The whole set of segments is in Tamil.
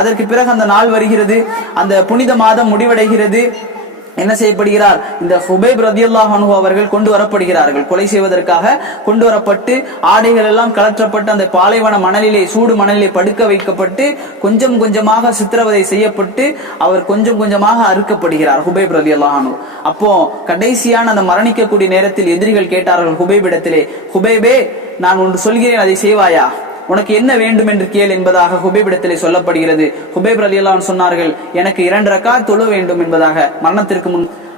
அதற்கு பிறகு அந்த நாள் வருகிறது, அந்த புனித மாதம் முடிவடைகிறது. என்ன செய்யப்படுகிறார்? இந்த ஹுபைப் ரலியல்லாஹு அன்ஹு அவர்கள் கொண்டு வரப்படுகிறார்கள். கொலை செய்வதற்காக கொண்டு வரப்பட்டு ஆடைகள் எல்லாம் கலற்றப்பட்டு அந்த பாலைவன மணலிலே, சூடு மணலிலே படுக்க வைக்கப்பட்டு கொஞ்சம் கொஞ்சமாக சித்திரவதை செய்யப்பட்டு அவர் கொஞ்சம் கொஞ்சமாக அறுக்கப்படுகிறார் ஹுபைப் ரலியல்லாஹு அன்ஹு. அப்போ கடைசியான அந்த மரணிக்கக்கூடிய நேரத்தில் எதிரிகள் கேட்டார்கள் ஹுபைப் இடத்திலே, ஹுபைபே, நான் ஒன்று சொல்கிறேன், அதை செய்வாயா? உனக்கு என்ன வேண்டும் என்று கேள் என்பதாக ஹுபைப் இடத்திலே சொல்லப்படுகிறது. ஹுபைப் ரலியல்லாஹு அன்ஹு சொன்னார்கள், எனக்கு 2 ரக்காத் தொழ வேண்டும் என்பதாக.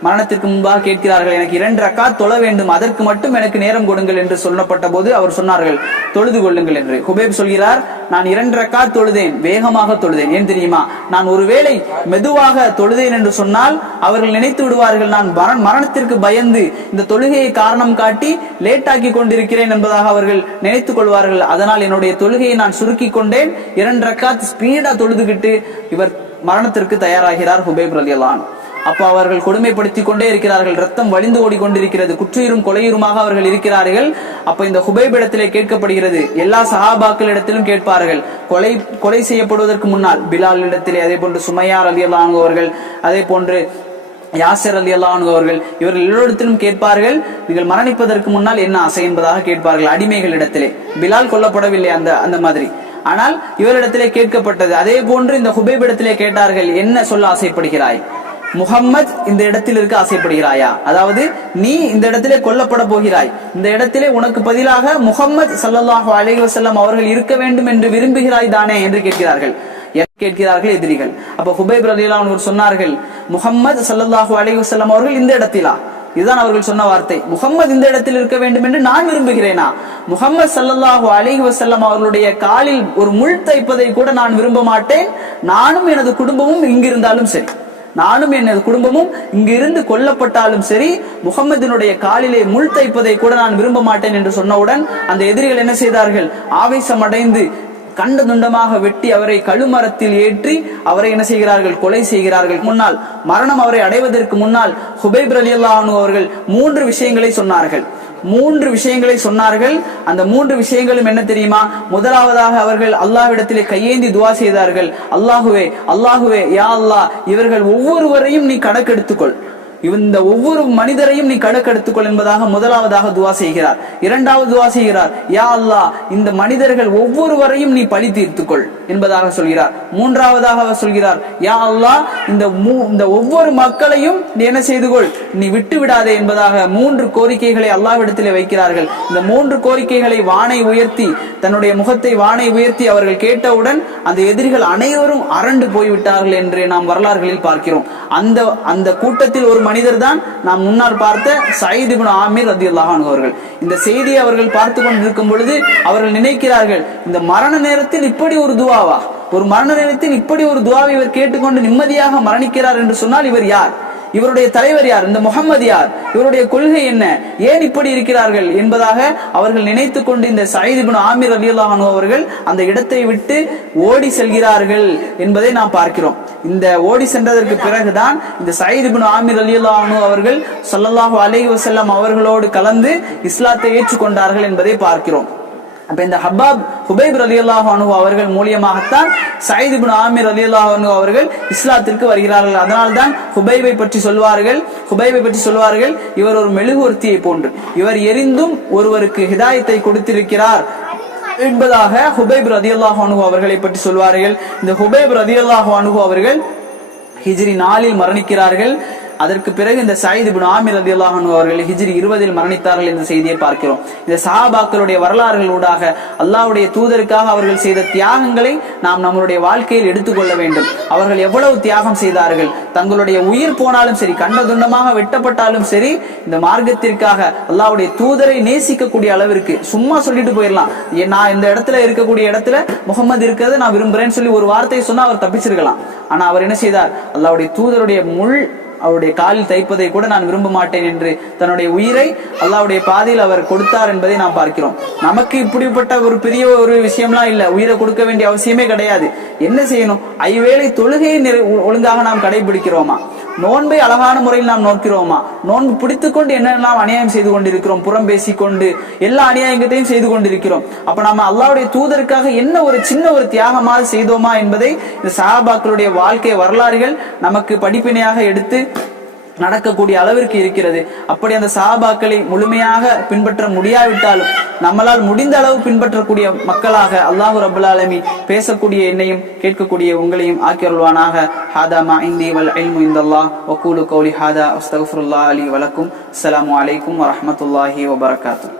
மரணத்திற்கு முன்பாக கேட்கிறார்கள், எனக்கு 2 ரக்காத் தொழ வேண்டும், அதற்கு மட்டும் எனக்கு நேரம் கொடுங்கள் என்று சொல்லப்பட்ட போது அவர் சொன்னார்கள், தொழுது கொள்ளுங்கள் என்று. ஹுபைப் சொல்கிறார், நான் 2 ரக்காத் தொழுதேன், வேகமாக தொழுதேன். ஏன் தெரியுமா? நான் ஒருவேளை மெதுவாக தொழுதேன் என்று சொன்னால் அவர்கள் நினைத்து விடுவார்கள் நான் மரணத்திற்கு பயந்து இந்த தொழுகையை காரணம் காட்டி லேட்டாக்கி கொண்டிருக்கிறேன் என்பதாக அவர்கள் நினைத்துக் கொள்வார்கள். அதனால் என்னுடைய தொழுகையை நான் சுருக்கி கொண்டேன். 2 ரக்காத் ஸ்பீடா தொழுதுகிட்டு இவர் மரணத்திற்கு தயாராகிறார் ஹுபைப் ரலியல்லாஹு அன்ஹு. அப்ப அவர்கள் கொடுமைப்படுத்திக் கொண்டே இருக்கிறார்கள், ரத்தம் வழிந்து ஓடிக்கொண்டிருக்கிறது, குற்றுயிரும் கொலையுருமாக அவர்கள் இருக்கிறார்கள். அப்ப இந்த ஹுபைப் இடத்திலே கேட்கப்படுகிறது, எல்லா சஹாபாக்கள் இடத்திலும் கேட்பார்கள். கொலை செய்யப்படுவதற்கு முன்னால் பிலால் இடத்திலே, அதே போன்று சுமையா ரலியல்லாஹு அன்ஹு அவர்கள், அதே போன்று யாசிர் ரலியல்லாஹு அன்ஹு அவர்கள், இவர்கள் எல்லோரிடத்திலும் கேட்பார்கள், நீங்கள் மரணிப்பதற்கு முன்னால் என்ன ஆசை என்பதாக கேட்பார்கள். அடிமைகள் இடத்திலே, பிலால் கொல்லப்படவில்லை அந்த மாதிரி, ஆனால் இவரிடத்திலே கேட்கப்பட்டது. அதே போன்று இந்த ஹுபைப் இடத்திலே கேட்டார்கள், என்ன சொல்ல ஆசைப்படுகிறாய்? முஹம்மத் இந்த இடத்தில் இருக்க ஆசைப்படுகிறாயா? அதாவது நீ இந்த இடத்திலே கொல்லப்பட போகிறாய், இந்த இடத்திலே உனக்கு பதிலாக முஹம்மத் ஸல்லல்லாஹு அலைஹி வஸல்லம் அவர்கள் இருக்க வேண்டும் என்று விரும்புகிறாய் தானே என்று கேட்கிறார்கள் எதிரிகள். அப்ப ஹுபைப் ரலியல்லாஹு அன்ஹு சொன்னார்கள், முஹம்மத் ஸல்லல்லாஹு அலைஹி வஸல்லம் அவர்கள் இந்த இடத்திலா? இதுதான் அவர்கள் சொன்ன வார்த்தை. முஹம்மது இந்த இடத்தில் இருக்க வேண்டும் என்று நான் விரும்புகிறேனா? முஹம்மது ஸல்லல்லாஹு அலைஹி வஸல்லம் அவர்களுடைய காலில் ஒரு முள் தைப்பதை கூட நான் விரும்ப மாட்டேன். நானும் எனது குடும்பமும் இங்கிருந்தாலும் சரி, நானும் எனது குடும்பமும் இங்கிருந்து கொல்லப்பட்டாலும் சரி, முஹம்மதினுடைய காலிலே முள் தைப்பதை கூட நான் விரும்ப மாட்டேன் என்று சொன்னவுடன் அந்த எதிரிகள் என்ன செய்தார்கள்? ஆவேசம் அடைந்து கண்ட துண்டமாக வெட்டி அவரை கழுமரத்தில் ஏற்றி அவரை என்ன செய்கிறார்கள்? கொலை செய்கிறார்கள். மரணம் அவரை அடைவதற்கு முன்னால் ஹுபைப் ரலியல்லாஹு அன்ஹு அவர்கள் 3 விஷயங்களை சொன்னார்கள். 3 விஷயங்களை சொன்னார்கள். அந்த 3 விஷயங்களும் என்ன தெரியுமா? முதலாவதாக அவர்கள் அல்லாஹ்விடத்திலே கையேந்தி துஆ செய்தார்கள், அல்லாஹுவே அல்லாஹுவே, யா அல்லாஹ், இவர்கள் ஒவ்வொருவரையும் நீ கணக்கெடுத்துக்கொள், இந்த ஒவ்வொரு மனிதரையும் நீ கணக்கெடுத்துக்கொள் என்பதாக முதலாவதாக துஆ செய்கிறார். இரண்டாவது துஆ செய்கிறார், யா அல்லாஹ், இந்த மனிதர்கள் ஒவ்வொருவரையும் நீ பழி தீர்த்துக்கொள் என்பதாக சொல்கிறார். மூன்றாவதாக அவர் சொல்கிறார், யா அல்லாஹ், இந்த ஒவ்வொரு மக்களையும் நீ என்ன செய்து கொள், நீ விட்டு விடாதே என்பதாக 3 கோரிக்கைகளை அல்லாஹ்விடத்திலே வைக்கிறார்கள். இந்த 3 கோரிக்கைகளை வானை உயர்த்தி, தன்னுடைய முகத்தை வானை உயர்த்தி அவர்கள் கேட்டவுடன் அந்த எதிரிகள் அனைவரும் அரண்டு போய்விட்டார்கள் என்று நாம் வரலாறுகளில் பார்க்கிறோம். அந்த கூட்டத்தில் ஒரு மனிதர் தான் நாம் முன்னால் பார்த்த சயீத் இப்னு ஆமிர் ரலியல்லாஹு அன்ஹு அவர்கள். இந்த செய்தியை அவர்கள் பார்த்து கொண்டிருக்கும் பொழுது அவர்கள் நினைக்கிறார்கள், இந்த மரண நேரத்தில் இப்படி ஒரு துஆவா? ஒரு மரண நேரத்தில் இப்படி ஒரு துஆவை இவர் கேட்டுக்கொண்டு நிம்மதியாக மரணிக்கிறார் என்று சொன்னால் இவர் யார்? இவருடைய தலைவர் யார்? இந்த முஹம்மது யார்? இவருடைய கொள்கை என்ன? ஏன் இப்படி இருக்கிறார்கள் என்பதாக அவர்கள் நினைத்துக் கொண்டு இந்த சயீத் இப்னு ஆமிர் ரலியல்லாஹு அன்ஹு அவர்கள் அந்த இடத்தை விட்டு ஓடி செல்கிறார்கள் என்பதை நாம் பார்க்கிறோம். இந்த ஓடி சென்றதற்கு பிறகுதான் இந்த சயீத் இப்னு ஆமிர் ரலியல்லாஹு அன்ஹு அவர்கள் ஸல்லல்லாஹு அலைஹி வஸல்லம் அவர்களோடு கலந்து இஸ்லாத்தை ஏற்றுக்கொண்டார்கள் என்பதை பார்க்கிறோம். அப்ப இந்த ஹுபைப் ரலியல்லாஹு அன்ஹு அவர்கள் மூலமாகத்தான் சயீத் இப்னு ஆமிர் ரலியல்லாஹு அன்ஹு அவர்கள் இஸ்லாத்திற்கு வருகிறார்கள். அதனால்தான் ஹுபைபை பற்றி சொல்வார்கள், இவர் ஒரு மெழுகுவர்த்தியை போன்று, இவர் எரிந்தும் ஒருவருக்கு ஹிதாயத்தை கொடுத்திருக்கிறார் என்பதாக ஹுபைப் ரலியல்லாஹு அன்ஹு அவர்களை பற்றி சொல்வார்கள். இந்த ஹுபைப் ரலியல்லாஹு அன்ஹு அவர்கள் ஹிஜ்ரி 4 மரணிக்கிறார்கள். அதற்கு பிறகு இந்த சயீத் இப்னு ஆமிர் ரலியல்லாஹு அன்ஹு அவர்கள் ஹிஜ்ரி 20 மரணித்தார்கள் என்ற செய்தியை பார்க்கிறோம். இந்த சஹாபாக்களுடைய வரலாறுகளூடாக அல்லாஹ்வுடைய தூதருக்காக அவர்கள் செய்த தியாகங்களை நாம் நம்மளுடைய வாழ்க்கையில் எடுத்துக்கொள்ள வேண்டும். அவர்கள் எவ்வளவு தியாகம் செய்தார்கள், தங்களுடைய உயிர் போனாலும் சரி, கண்ட துண்டமாக வெட்டப்பட்டாலும் சரி, இந்த மார்க்கத்திற்காக அல்லாஹ்வுடைய தூதரை நேசிக்கக்கூடிய அளவிற்கு. சும்மா சொல்லிட்டு போயிடலாம், நான் இந்த இடத்துல இருக்கக்கூடிய இடத்துல முஹம்மது இருக்கிறத நான் விரும்புறேன்னு சொல்லி ஒரு வார்த்தையை சொன்னா அவர் தப்பிச்சிருக்கலாம். ஆனா அவர் என்ன செய்தார்? அல்லாஹ்வுடைய தூதருடைய முள் அவருடைய காலில் தைப்பதை கூட நான் விரும்ப மாட்டேன் என்று தன்னுடைய உயிரை அல்லாஹ்வுடைய பாதையில் அவர் கொடுத்தார் என்பதை நாம் பார்க்கிறோம். நமக்கு இப்படிப்பட்ட ஒரு பெரிய ஒரு விஷயம்லாம் இல்ல, உயிரை கொடுக்க வேண்டிய அவசியமே கிடையாது. என்ன செய்யணும்? ஐவேளை தொழுகையை ஒழுங்காக நாம் கடைபிடிக்கிறோமா? நோன்பை அழகான முறையில் நாம் நோக்கிறோமா? நோன்பு பிடித்துக்கொண்டு என்னெல்லாம் அநியாயம் செய்து கொண்டிருக்கிறோம், புறம் பேசிக்கொண்டு எல்லா அநியாயங்களையும் செய்து கொண்டிருக்கிறோம். அப்ப நம்ம அல்லாஹ்வுடைய தூதருக்காக என்ன ஒரு சின்ன ஒரு தியாகமாக செய்தோமா என்பதை இந்த சஹாபாக்களுடைய வாழ்க்கை வரலாறுகள் நமக்கு படிப்பினையாக எடுத்து நடக்கக்கூடிய அளவிற்கு இருக்கிறது. அப்படி அந்த சஹாபாக்களை முழுமையாக பின்பற்ற முடியாவிட்டாலும் நம்மளால் முடிந்த அளவு பின்பற்றக்கூடிய மக்களாக அல்லாஹு ரப்பல் ஆலமீன் பேசக்கூடிய என்னையும் கேட்கக்கூடிய உங்களையும் ஆக்கியருள்வானாக. ஹாதா மா இந்தி வல் இல்மு இந்தல்லாஹ் வகூலு கௌலி ஹாதா அஸ்தக்ஃபிருல்லாஹ் லி வலக்கும். அஸ்ஸலாமு அலைக்கும் வரஹ்மத்துல்லாஹி வபரகாத்துஹு.